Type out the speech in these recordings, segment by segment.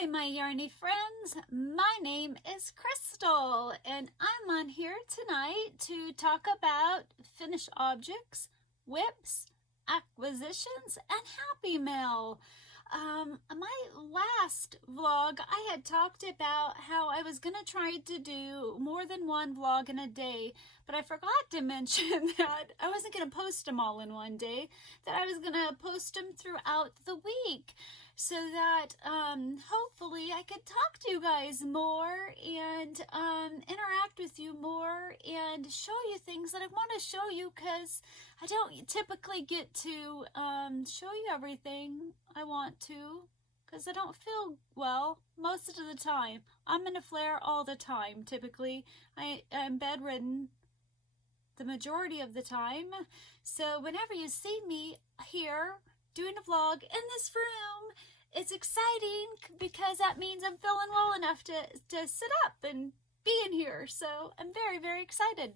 Hi, my yarny friends. My name is Crystal, and I'm on here tonight to talk about finished objects, WIPS, acquisitions, and Happy Mail. My last vlog, I had talked about how I was going to try to do more than one vlog in a day, but I forgot to mention that I wasn't going to post them all in one day, that I was going to post them throughout the week, so that hopefully I could talk to you guys more and interact with you more and show you things that I want to show you, because I don't typically get to show you everything I want to, because I don't feel well most of the time. I'm in a flare all the time. Typically I'm bedridden the majority of the time, so whenever you see me here doing a vlog in this room, it's exciting because that means I'm feeling well enough to sit up and be in here. So I'm very, very excited.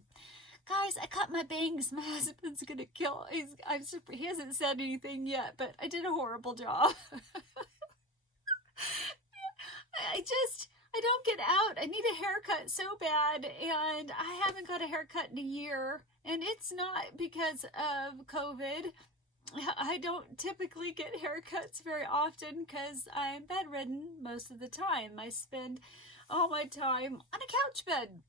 Guys, I cut my bangs. My husband's gonna kill. He hasn't said anything yet, but I did a horrible job. I don't get out. I need a haircut so bad, and I haven't got a haircut in a year, and it's not because of COVID. I don't typically get haircuts very often because I'm bedridden most of the time. I spend all my time on a couch bed.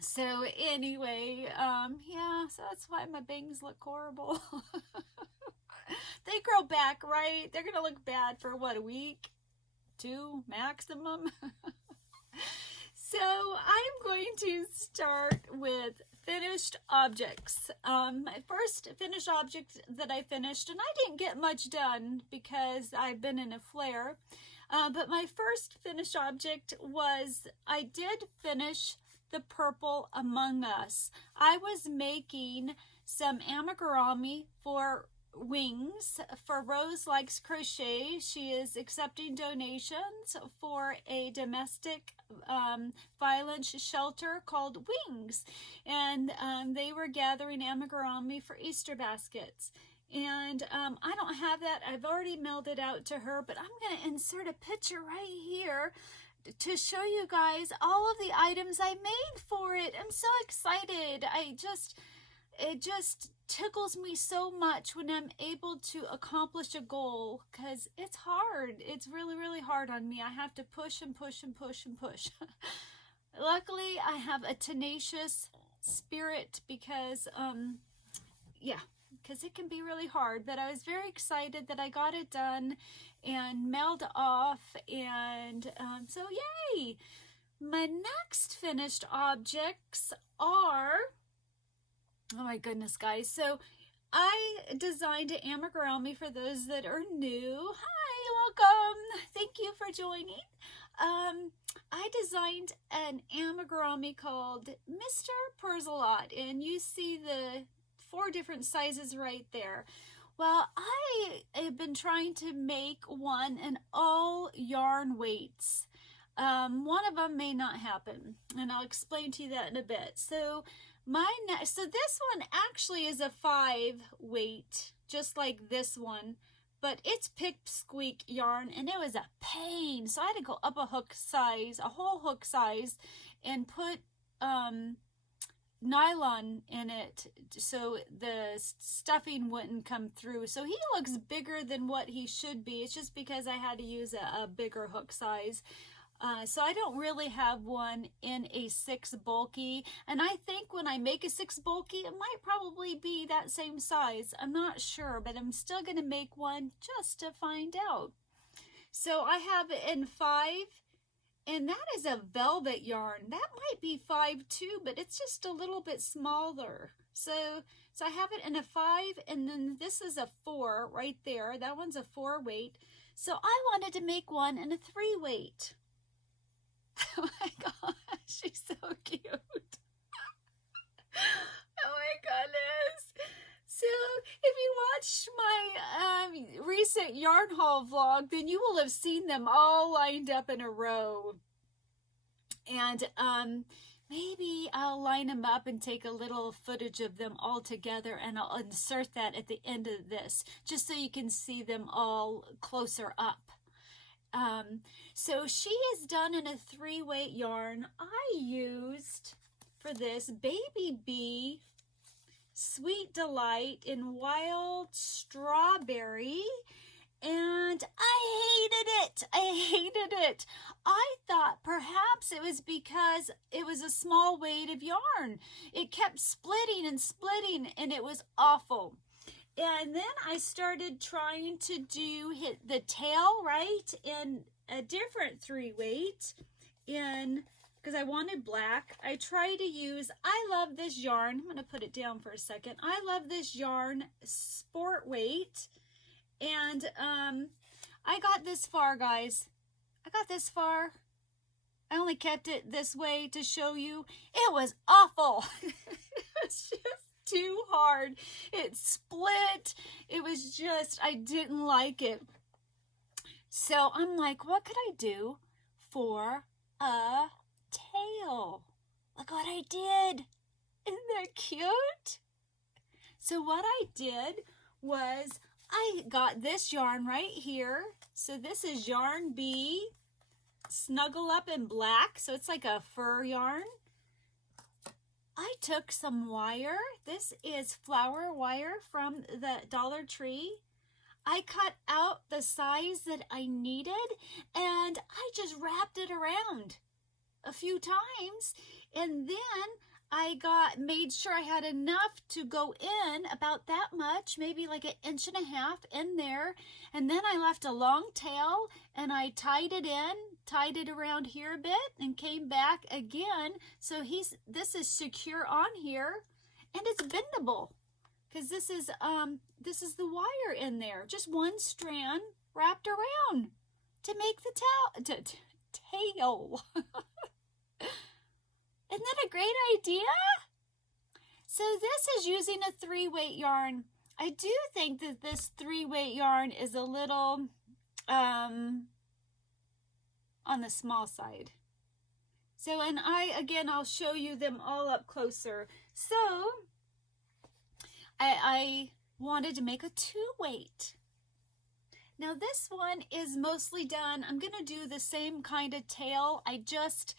So anyway, yeah, so that's why my bangs look horrible. They grow back, right? They're gonna look bad for what, a week? 2 maximum? So I'm going to start with finished objects. My first finished object that I finished, and I didn't get much done because I've been in a flare, but my first finished object was, I did finish the purple Among Us. I was making some amigurumi for wings for Rose Likes Crochet. She is accepting donations for a domestic violence shelter called Wings, and they were gathering amigurumi for Easter baskets. And I don't have that. I've already mailed it out to her, but I'm going to insert a picture right here to show you guys all of the items I made for it. I'm so excited. It just tickles me so much when I'm able to accomplish a goal, because it's hard. It's really, really hard on me. I have to push and push and push and push. Luckily, I have a tenacious spirit because, because it can be really hard. But I was very excited that I got it done and mailed off, and so yay! My next finished objects are, oh my goodness, guys. So I designed an amigurumi for those that are new. Hi, welcome. Thank you for joining. I designed an amigurumi called Mr. Purselot, and you see the 4 different sizes right there. Well, I have been trying to make one in all yarn weights. One of them may not happen, and I'll explain to you that in a bit. So this one actually is a 5 weight, just like this one, but it's Pick Squeak yarn, and it was a pain. So I had to go up a whole hook size, and put nylon in it so the stuffing wouldn't come through. So he looks bigger than what he should be. It's just because I had to use a bigger hook size. So I don't really have one in a 6 bulky, and I think when I make a 6 bulky, it might probably be that same size. I'm not sure, but I'm still going to make one just to find out. So I have it in 5, and that is a velvet yarn. That might be 5 too, but it's just a little bit smaller. So I have it in a 5, and then this is a 4 right there. That one's a 4 weight. So I wanted to make one in a 3 weight. Oh my gosh, she's so cute. Oh my goodness. So if you watched my recent yarn haul vlog, then you will have seen them all lined up in a row. And maybe I'll line them up and take a little footage of them all together, and I'll insert that at the end of this, just so you can see them all closer up. So she is done in a 3-weight yarn. I used for this Baby Bee Sweet Delight in Wild Strawberry, and I hated it. I thought perhaps it was because it was a small weight of yarn. It kept splitting and splitting, and it was awful. And then I started trying to do the tail, right, in a different 3-weight, because I wanted black. I tried to use, I love this yarn. I'm going to put it down for a second. I love this yarn, Sport Weight. And I got this far, guys. I got this far. I only kept it this way to show you. It was awful. It's just too hard. It split. It was just, I didn't like it. So I'm like, what could I do for a tail? Look what I did. Isn't that cute? So what I did was I got this yarn right here. So this is Yarn Bee Snuggle Up in Black. So it's like a fur yarn. I took some wire. This is flower wire from the Dollar Tree. I cut out the size that I needed, and I just wrapped it around a few times, and then I made sure I had enough to go in, about that much, maybe like 1.5 inches in there, and then I left a long tail, and I tied it in, tied it around here a bit, and came back again. So this is secure on here, and it's bendable, because this is the wire in there, just one strand wrapped around to make the tail. Isn't that a great idea? So this is using a 3-weight yarn. I do think that this 3-weight yarn is a little on the small side. So, and I'll show you them all up closer. So I wanted to make a 2-weight. Now this one is mostly done. I'm going to do the same kind of tail. I just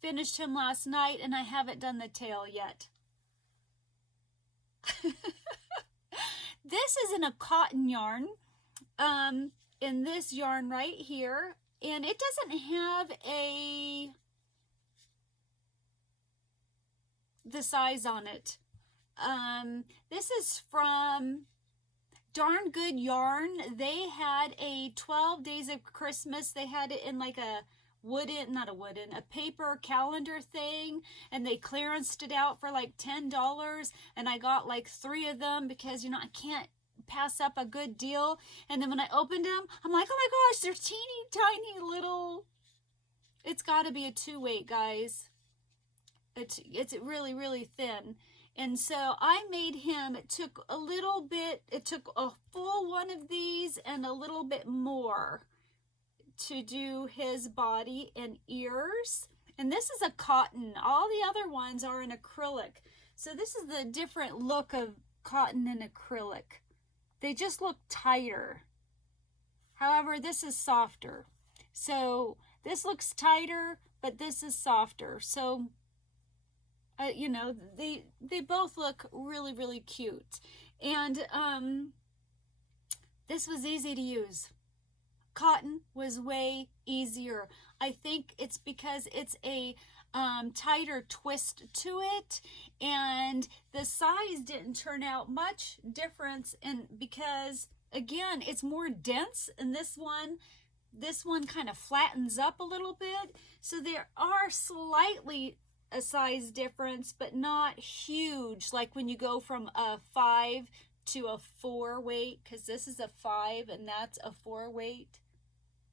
finished him last night, and I haven't done the tail yet. This is in a cotton yarn, in this yarn right here, and it doesn't have the size on it. This is from Darn Good Yarn. They had a 12 Days of Christmas. They had it in like a a paper calendar thing, and they clearanced it out for like $10, and I got like 3 of them because, I can't pass up a good deal. And then when I opened them, I'm like, oh my gosh, they're teeny tiny little. It's got to be a 2-weight, guys. It's really, really thin. And so I made him, it took a full one of these and a little bit more to do his body and ears. And this is a cotton. All the other ones are in acrylic. So this is the different look of cotton and acrylic. They just look tighter. However, this is softer. So this looks tighter, but this is softer. So they both look really, really cute. And this was easy to use. Cotton was way easier. I think it's because it's a tighter twist to it, and the size didn't turn out much difference, and because again it's more dense, and this one kind of flattens up a little bit, so there are slightly a size difference, but not huge, like when you go from a 5 to a 4 weight, because this is a 5 and that's a 4 weight.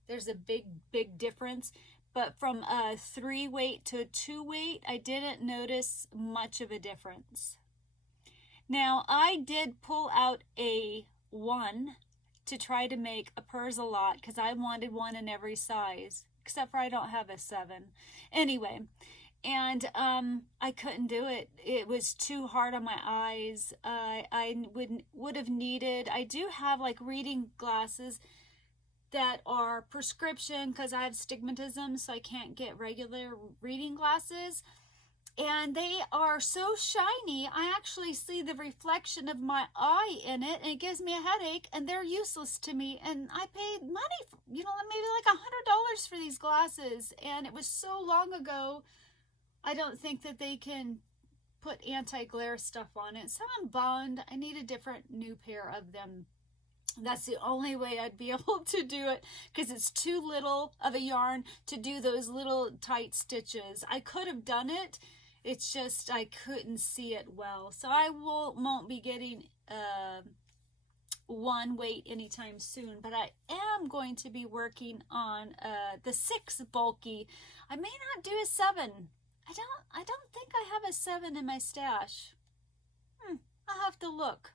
There's a big difference. But from a 3 weight to a 2 weight, I didn't notice much of a difference. Now, I did pull out a 1 to try to make a Purselot because I wanted one in every size, except for I don't have a 7. Anyway, and I couldn't do it. It was too hard on my eyes. I would have needed, I do have like reading glasses, that are prescription because I have stigmatism, so I can't get regular reading glasses. And they are so shiny, I actually see the reflection of my eye in it, and it gives me a headache, and they're useless to me. And I paid money, maybe like $100 for these glasses, and it was so long ago, I don't think that they can put anti-glare stuff on it. So I'm bummed. I need a different new pair of them. That's the only way I'd be able to do it, because it's too little of a yarn to do those little tight stitches. I could have done it. It's just I couldn't see it well. So I won't be getting one weight anytime soon, but I am going to be working on the 6 bulky. I may not do a 7. I don't think I have a 7 in my stash. I'll have to look,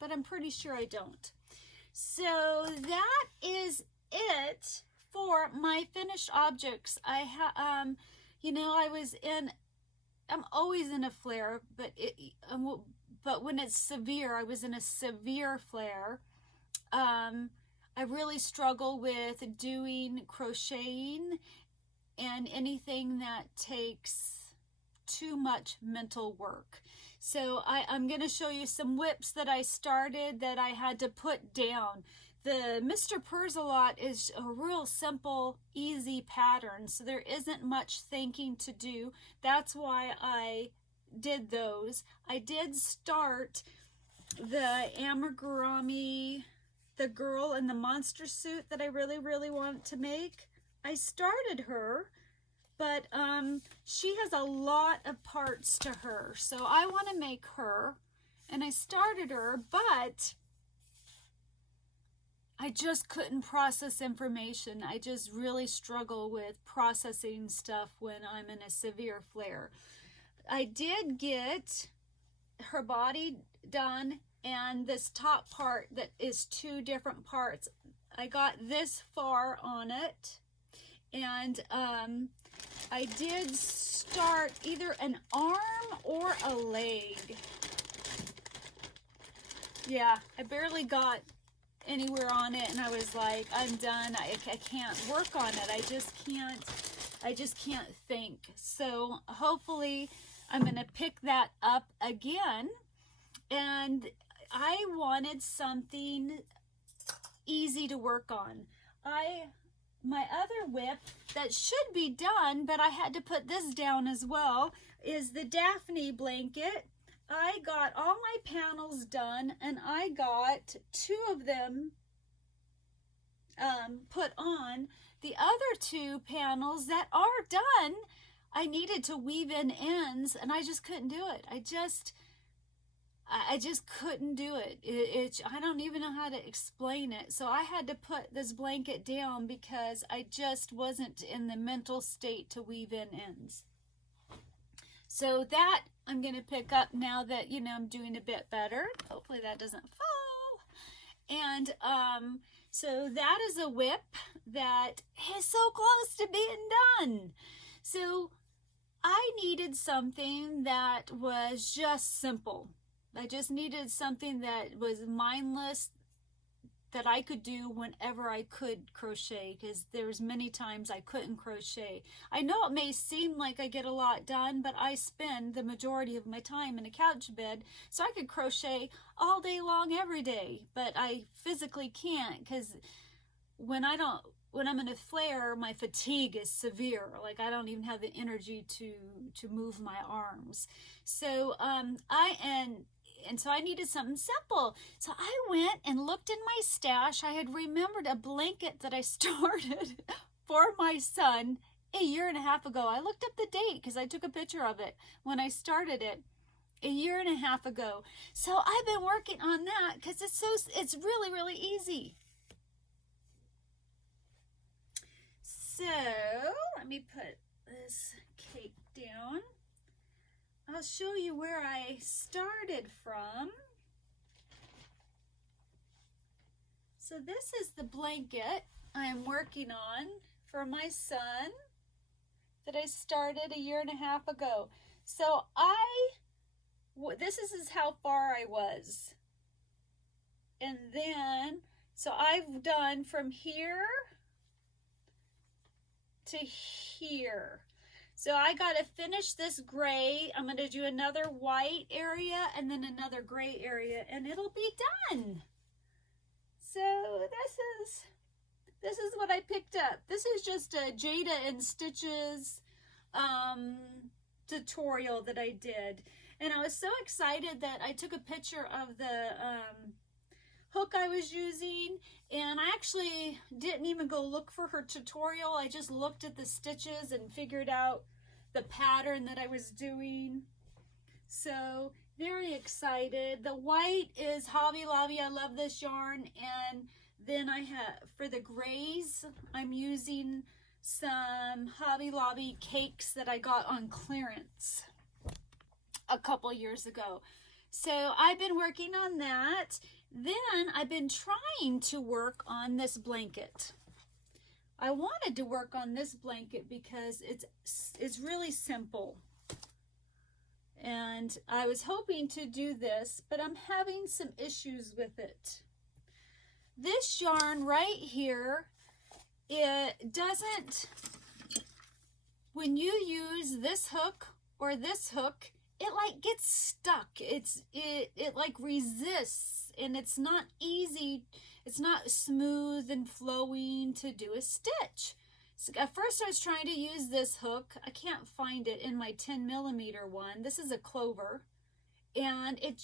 but I'm pretty sure I don't. So that is it for my finished objects. I'm always in a flare, but when it's severe, I was in a severe flare. I really struggle with doing crocheting and anything that takes too much mental work. So I'm going to show you some WIPs that I started that I had to put down. The Mr. Purrsalot is a real simple, easy pattern, so there isn't much thinking to do. That's why I did those. I did start the Amigurumi, the girl in the monster suit that I really, really want to make. I started her, but she has a lot of parts to her, so I want to make her, and I started her, but I just couldn't process information. I just really struggle with processing stuff when I'm in a severe flare. I did get her body done, and this top part that is 2 different parts. I got this far on it, and I did start either an arm or a leg. Yeah, I barely got anywhere on it, and I was like, I'm done. I can't work on it. I just can't think. So hopefully I'm going to pick that up again. And I wanted something easy to work on. My other WIP that should be done, but I had to put this down as well, is the Daphne blanket. I got all my panels done, and I got 2 of them put on. The other 2 panels that are done, I needed to weave in ends, and I just couldn't do it. I just couldn't do it. I don't even know how to explain it. So I had to put this blanket down because I just wasn't in the mental state to weave in ends. So that I'm going to pick up now that, I'm doing a bit better. Hopefully that doesn't fall. And so that is a WIP that is so close to being done. So I needed something that was just simple. I just needed something that was mindless, that I could do whenever I could crochet, because there's many times I couldn't crochet. I know it may seem like I get a lot done, but I spend the majority of my time in a couch bed, so I could crochet all day long every day, but I physically can't, because when I'm in a flare, my fatigue is severe. Like, I don't even have the energy to move my arms. So so I needed something simple. So I went and looked in my stash. I had remembered a blanket that I started for my son a year and a half ago. I looked up the date because I took a picture of it when I started it a year and a half ago. So I've been working on that because it's really, really easy. So let me put this cake down. I'll show you where I started from. So this is the blanket I'm working on for my son that I started a year and a half ago. So this is how far I was. And then, So I've done from here to here. So I got to finish this gray. I'm going to do another white area and then another gray area, and it'll be done. So this is what I picked up. This is just a Jayda and Stitches tutorial that I did. And I was so excited that I took a picture of the hook I was using, and I actually didn't even go look for her tutorial. I just looked at the stitches and figured out the pattern that I was doing. So very excited. The white is Hobby Lobby. I love this yarn. And then I have, for the grays, I'm using some Hobby Lobby cakes that I got on clearance a couple years ago. So I've been working on that. Then I've been trying to work on this blanket. I wanted to work on this blanket because it's really simple. And I was hoping to do this, but I'm having some issues with it. This yarn right here, it doesn't, when you use this hook or this hook, it like gets stuck. It like resists, and it's not easy. It's not smooth and flowing to do a stitch. So at first I was trying to use this hook. I can't find it in my 10mm one. This is a clover, and it's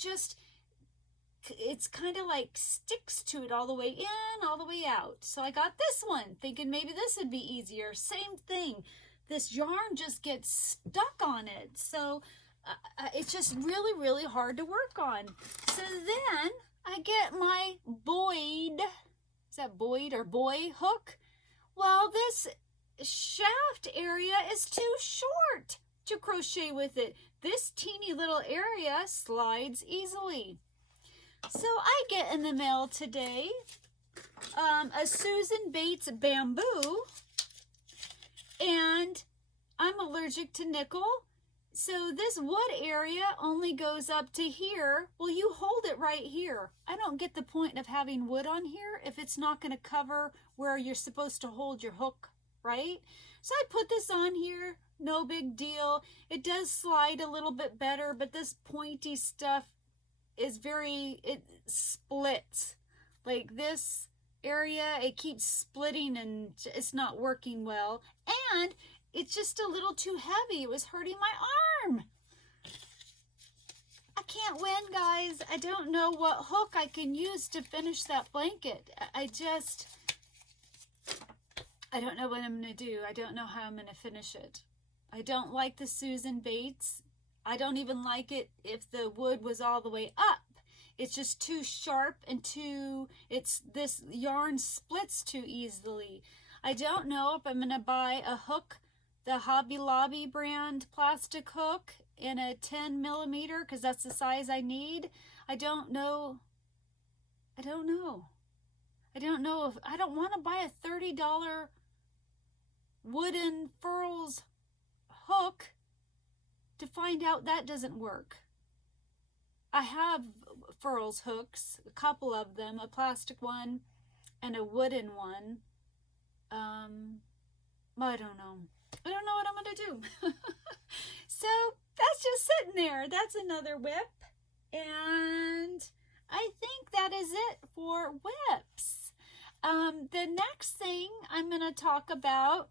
kind of like sticks to it all the way in, all the way out. So I got this one thinking maybe this would be easier. Same thing. This yarn just gets stuck on it. So it's just really, really hard to work on. So then I get my Boyd, is that Boyd or Boy hook? Well, this shaft area is too short to crochet with it. This teeny little area slides easily. So I get in the mail today a Susan Bates bamboo, and I'm allergic to nickel. So this wood area only goes up to here. Well, you hold it right here. I don't get the point of having wood on here if it's not going to cover where you're supposed to hold your hook, right? So I put this on here, no big deal. It does slide a little bit better, but this pointy stuff is it splits. Like this area, it keeps splitting and it's not working well. And it's just a little too heavy. It was hurting my arm. I can't win, guys. I don't know what hook I can use to finish that blanket. I don't know what I'm going to do. I don't know how I'm going to finish it. I don't like the Susan Bates. I don't even like it if the wood was all the way up. It's just too sharp and this yarn splits too easily. I don't know if I'm going to buy a hook, the Hobby Lobby brand plastic hook in a 10mm, because that's the size I need. I don't know. I don't know if I don't want to buy a $30 wooden furls hook to find out that doesn't work. I have furls hooks, a couple of them, a plastic one and a wooden one. I don't know. I don't know what I'm going to do. So that's just sitting there. That's another WIP. And I think that is it for WIPs. The next thing I'm going to talk about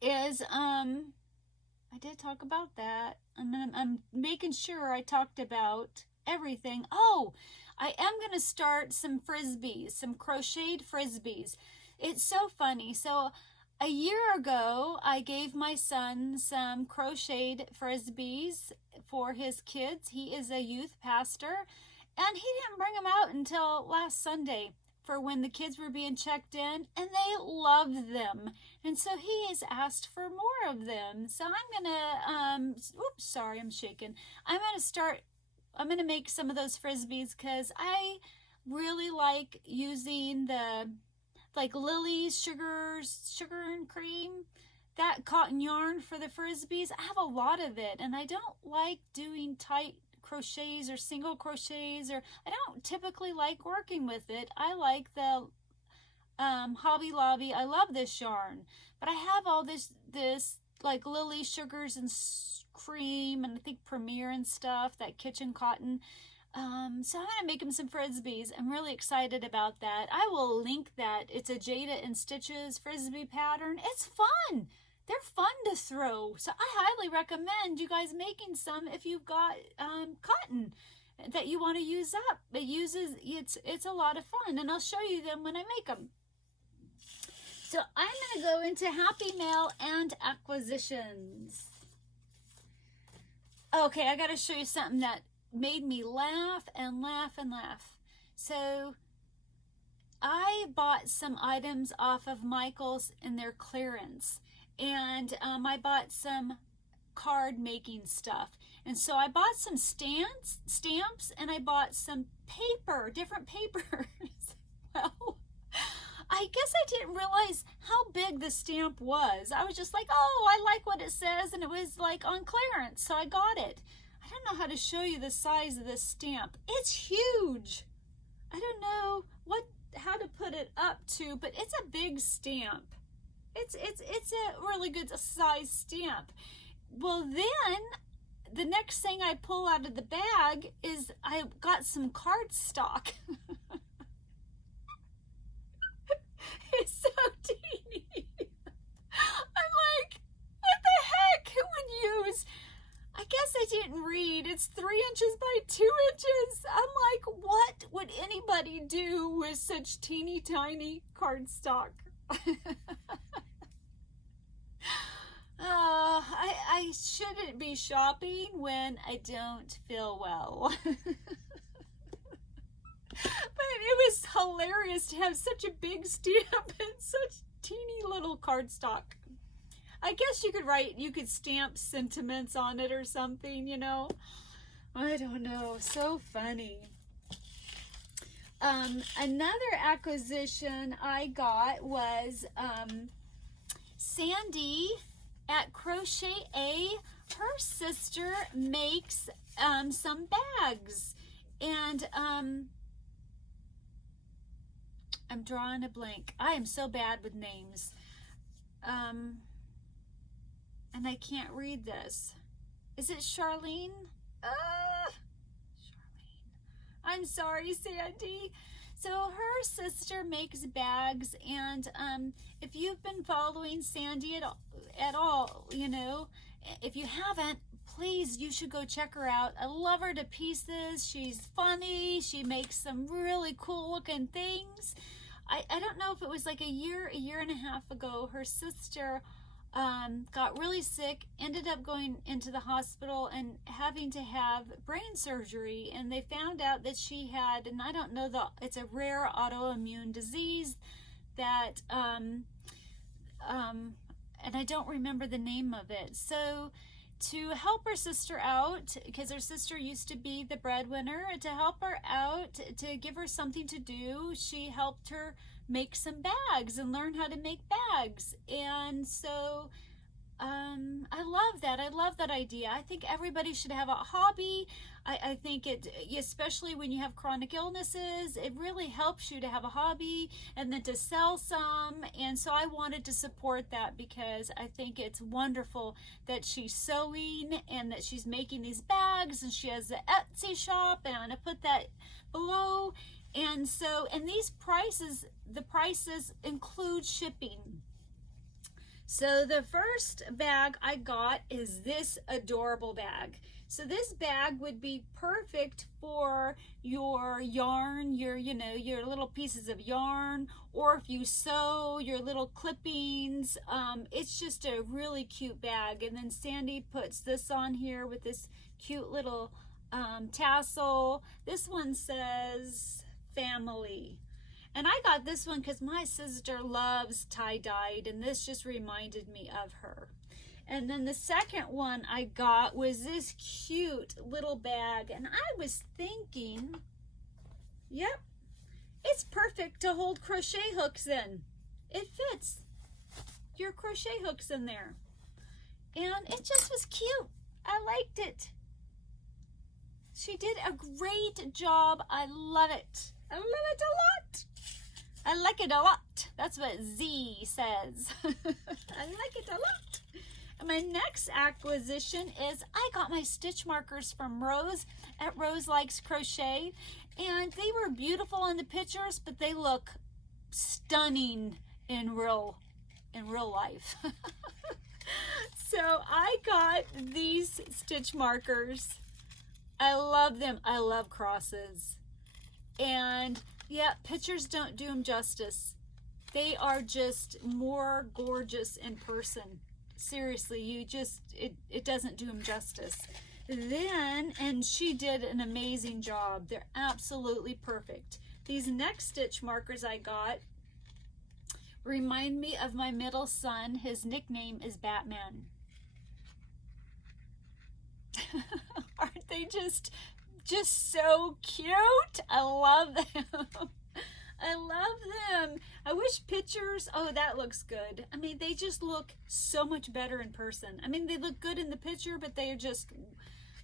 is, I did talk about that. I'm making sure I talked about everything. Oh, I am going to start some frisbees, some crocheted frisbees. It's so funny. So a year ago, I gave my son some crocheted frisbees for his kids. He is a youth pastor, and he didn't bring them out until last Sunday for when the kids were being checked in, and they loved them. And so he has asked for more of them. So I'm going to, oops, sorry, I'm shaking. I'm going to make some of those frisbees because I really like using the, like Lily's sugar and cream, that cotton yarn for the frisbees. I have a lot of it, and I don't like doing tight crochets or single crochets, or I don't typically like working with it. I like the Hobby Lobby. I love this yarn, but I have all this like Lily Sugars and Cream, and I think Premier and stuff, that kitchen cotton. So I'm gonna make him some frisbees. I'm really excited about that. I will link that. It's a Jayda and Stitches frisbee pattern. It's fun. They're fun to throw. So I highly recommend you guys making some if you've got cotton that you want to use up. It's a lot of fun, and I'll show you them when I make them. So I'm going to go into Happy Mail and Acquisitions. Okay, I got to show you something that made me laugh and laugh and laugh. So I bought some items off of Michael's in their clearance, and I bought some card making stuff. And so I bought some stamps, and I bought some paper, different papers. Well, I guess I didn't realize how big the stamp was. I was just like, oh, I like what it says, and it was like on clearance, so I got it. I don't know how to show you the size of this stamp. It's huge. I don't know how to put it up to, but it's a big stamp. It's a really good size stamp. Well, then the next thing I pull out of the bag is I got some cardstock. It's so teeny. I'm like, what the heck? Who would use? I guess I didn't read. It's 3 inches by 2 inches. I'm like, what would anybody do with such teeny tiny cardstock? I shouldn't be shopping when I don't feel well. But it was hilarious to have such a big stamp and such teeny little cardstock. I guess you could stamp sentiments on it or something, you know. I don't know. So funny. Another acquisition I got was Sandy at Crochet Eh. Her sister makes some bags, and I'm drawing a blank. I am so bad with names. And I can't read this. Is it Charlene? Charlene. I'm sorry, Sandy. So her sister makes bags, and if you've been following Sandy at all, you know, if you haven't, please, you should go check her out. I love her to pieces. She's funny. She makes some really cool looking things. I don't know if it was like a year and a half ago, her sister got really sick, ended up going into the hospital and having to have brain surgery, and they found out that she had, and I don't know, it's a rare autoimmune disease that and I don't remember the name of it. So to help her sister out, because her sister used to be the breadwinner, to help her out, to give her something to do, she helped her make some bags and learn how to make bags. And so I love that. I love that idea. I think everybody should have a hobby. I think it, especially when you have chronic illnesses, it really helps you to have a hobby and then to sell some. And so I wanted to support that because I think it's wonderful that she's sewing and that she's making these bags, and she has the Etsy shop, and I'm going to put that below. And so, and these prices, the prices include shipping. So the first bag I got is this adorable bag. So this bag would be perfect for your yarn, your little pieces of yarn, or if you sew your little clippings. It's just a really cute bag. And then Sandy puts this on here with this cute little tassel. This one says family. And I got this one because my sister loves tie-dyed, and this just reminded me of her. And then the second one I got was this cute little bag, and I was thinking, yep, it's perfect to hold crochet hooks in. It fits your crochet hooks in there. And it just was cute. I liked it. She did a great job. I love it. I love it a lot. I like it a lot. That's what Z says. I like it a lot. And my next acquisition is I got my stitch markers from Rose at Rose Likes Crochet. And they were beautiful in the pictures, but they look stunning in real life. So I got these stitch markers. I love them. I love crosses. And yeah, pictures don't do them justice. They are just more gorgeous in person. Seriously, it doesn't do them justice. Then, and she did an amazing job. They're absolutely perfect. These next stitch markers I got remind me of my middle son. His nickname is Batman. Aren't they just so cute? I love them. I love them. I wish pictures, oh, that looks good. I mean, they just look so much better in person. I mean, they look good in the picture, but they are just,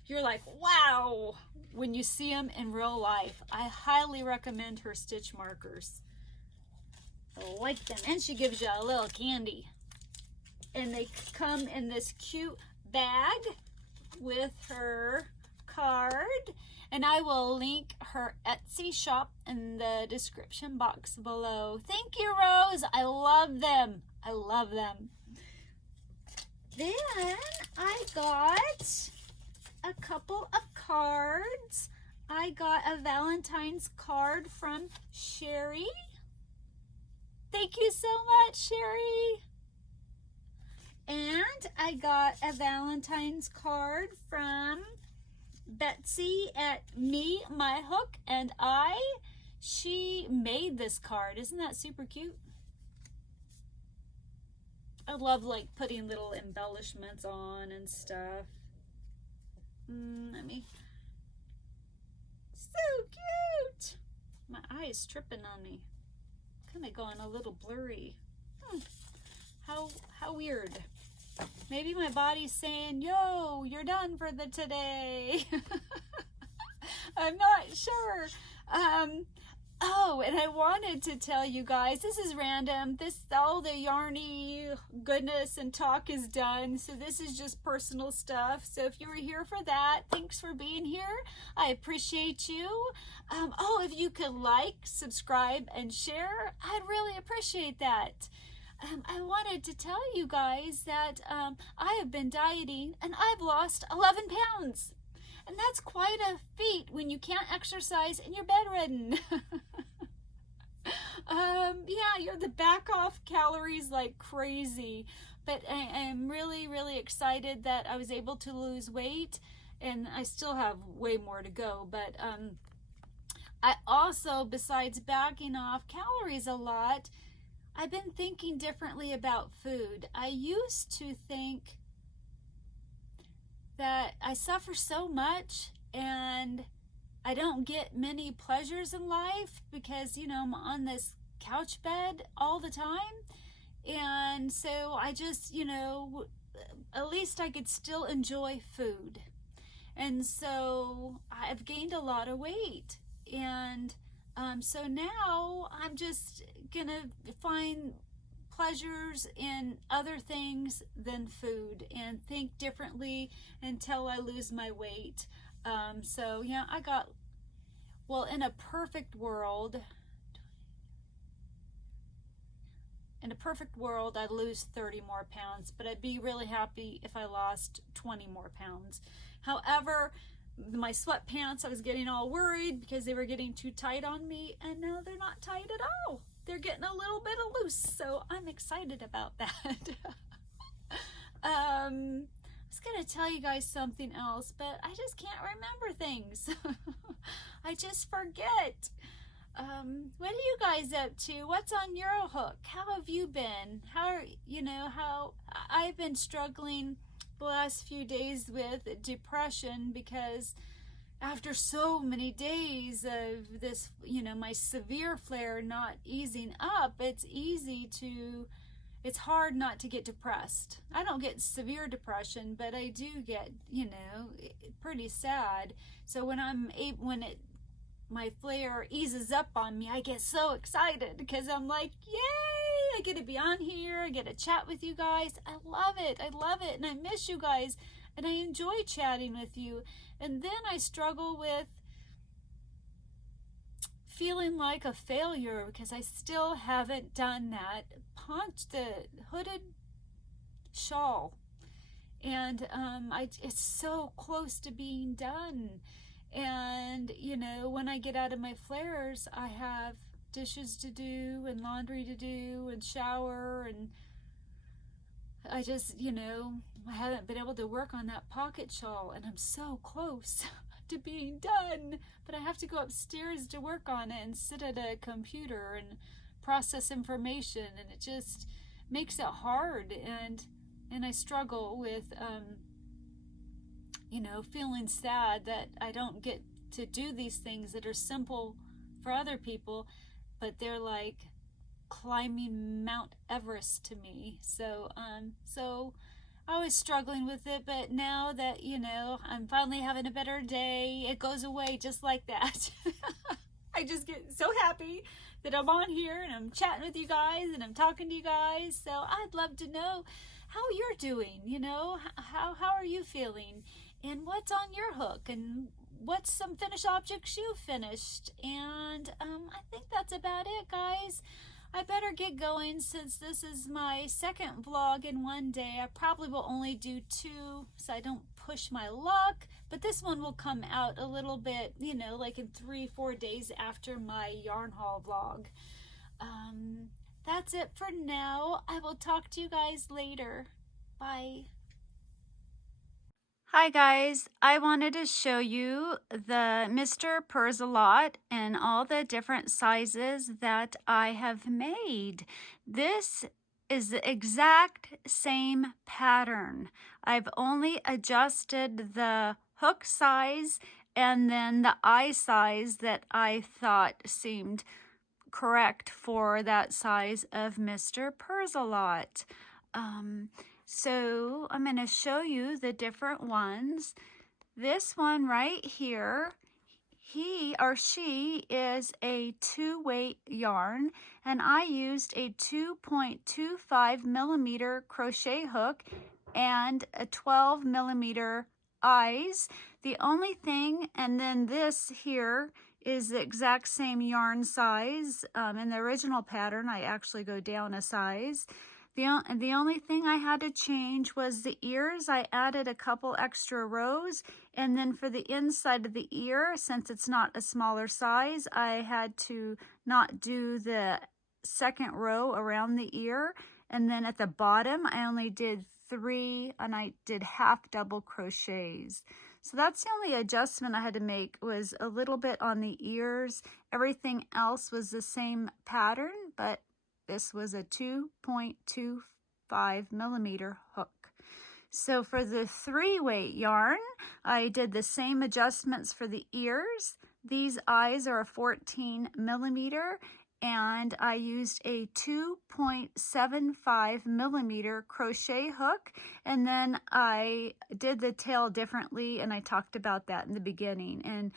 you're like, wow, when you see them in real life. I highly recommend her stitch markers. I like them. And she gives you a little candy. And they come in this cute bag with her card. And I will link her Etsy shop in the description box below. Thank you, Rose. I love them. I love them. Then I got a couple of cards. I got a Valentine's card from Sherry. Thank you so much, Sherry. And I got a Valentine's card from Betsy at Me, My Hook, and I. She made this card. Isn't that super cute? I love like putting little embellishments on and stuff. Let me. So cute. My eye is tripping on me. Kind of going a little blurry. How weird. Maybe my body's saying, yo, you're done for the today. I'm not sure. Oh, and I wanted to tell you guys, this is random. All the yarny goodness and talk is done. So this is just personal stuff. So if you were here for that, thanks for being here. I appreciate you. If you could like, subscribe, and share, I'd really appreciate that. I wanted to tell you guys that I have been dieting and I've lost 11 pounds. And that's quite a feat when you can't exercise and you're bedridden. Yeah, you have to back off calories like crazy. But I am really, really excited that I was able to lose weight. And I still have way more to go. But I also, besides backing off calories a lot, I've been thinking differently about food. I used to think that I suffer so much and I don't get many pleasures in life because, I'm on this couch bed all the time. And so I just, at least I could still enjoy food. And so I've gained a lot of weight. And so now I'm just gonna find pleasures in other things than food and think differently until I lose my weight. So yeah, in a perfect world, I'd lose 30 more pounds, but I'd be really happy if I lost 20 more pounds. However, my sweatpants, I was getting all worried because they were getting too tight on me, and now they're not tight at all. They're getting a little bit of loose, so I'm excited about that. I was going to tell you guys something else, but I just can't remember things. I just forget. What are you guys up to? What's on your hook? How have you been? How I've been struggling the last few days with depression because after so many days of this, my severe flare not easing up, it's easy to it's hard not to get depressed. I don't get severe depression, but I do get, you know, pretty sad. So when my flare eases up on me, I get so excited because I'm like, yay, I get to be on here, I get to chat with you guys. I love it, and I miss you guys, and I enjoy chatting with you. And then I struggle with feeling like a failure because I still haven't done that the hooded shawl, and it's so close to being done. And you know, when I get out of my flares, I have dishes to do and laundry to do and shower, and I just, you know, I haven't been able to work on that pocket shawl, and I'm so close to being done, but I have to go upstairs to work on it and sit at a computer and process information, and it just makes it hard, and I struggle with you know, feeling sad that I don't get to do these things that are simple for other people, but they're like climbing Mount Everest to me. So I was struggling with it, but now that, you know, I'm finally having a better day, it goes away just like that. I just get so happy that I'm on here and I'm chatting with you guys and I'm talking to you guys. So I'd love to know how you're doing, you know, how are you feeling, and what's on your hook, and what's some finished objects you finished. And I think that's about it, guys. I better get going since this is my second vlog in one day. I probably will only do 2 so I don't push my luck, but this one will come out a little bit, you know, like in 3-4 days after my yarn haul vlog. That's it for now. I will talk to you guys later. Bye. Hi guys, I wanted to show you the Mr. Purselot and all the different sizes that I have made. This is the exact same pattern. I've only adjusted the hook size and then the eye size that I thought seemed correct for that size of Mr. Purselot. So I'm going to show you the different ones. This one right here, he or she is a 2-weight yarn, and I used a 2.25 millimeter crochet hook and a 12 millimeter eyes. The only thing, and then this here is the exact same yarn size. In the original pattern, I actually go down a size. The only thing I had to change was the ears. I added a couple extra rows, and then for the inside of the ear, since it's not a smaller size, I had to not do the second row around the ear, and then at the bottom I only did 3, and I did half double crochets. So that's the only adjustment I had to make, was a little bit on the ears. Everything else was the same pattern, but this was a 2.25 millimeter hook. So for the 3-weight yarn, I did the same adjustments for the ears. These eyes are a 14 millimeter, and I used a 2.75 millimeter crochet hook, and then I did the tail differently, and I talked about that in the beginning. And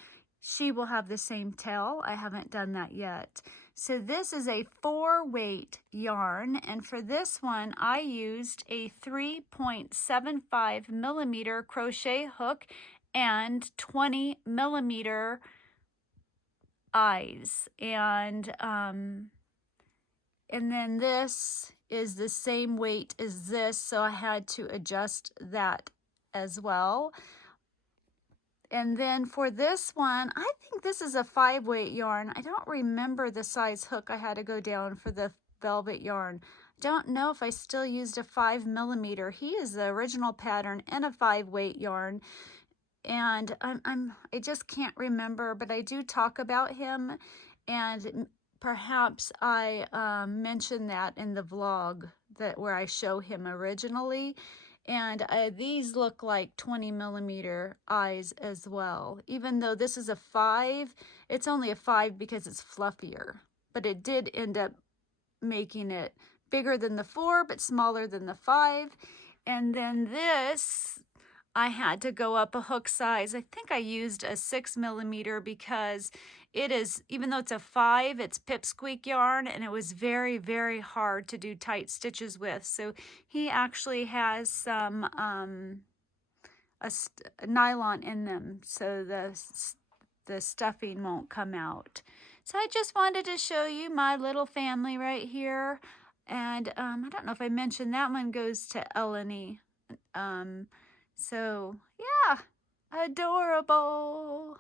she will have the same tail. I haven't done that yet. So this is a 4-weight yarn, and for this one I used a 3.75 millimeter crochet hook and 20 millimeter eyes, and then this is the same weight as this, so I had to adjust that as well. And then for this one, I think this is a 5-weight yarn. I don't remember the size hook I had to go down for the velvet yarn. Don't know if I still used a 5 millimeter. He is the original pattern and a 5-weight yarn. And I just can't remember, but I do talk about him, and perhaps I mentioned that in the vlog where I show him originally. And these look like 20 millimeter eyes as well. Even though this is a 5, it's only a 5 because it's fluffier. But it did end up making it bigger than the 4, but smaller than the 5. And then this, I had to go up a hook size. I think I used a 6mm because it is, even though it's a 5, it's pipsqueak yarn, and it was very, very hard to do tight stitches with. So he actually has some nylon in them, so the stuffing won't come out. So I just wanted to show you my little family right here. And I don't know if I mentioned that one goes to Eleni. So yeah, adorable.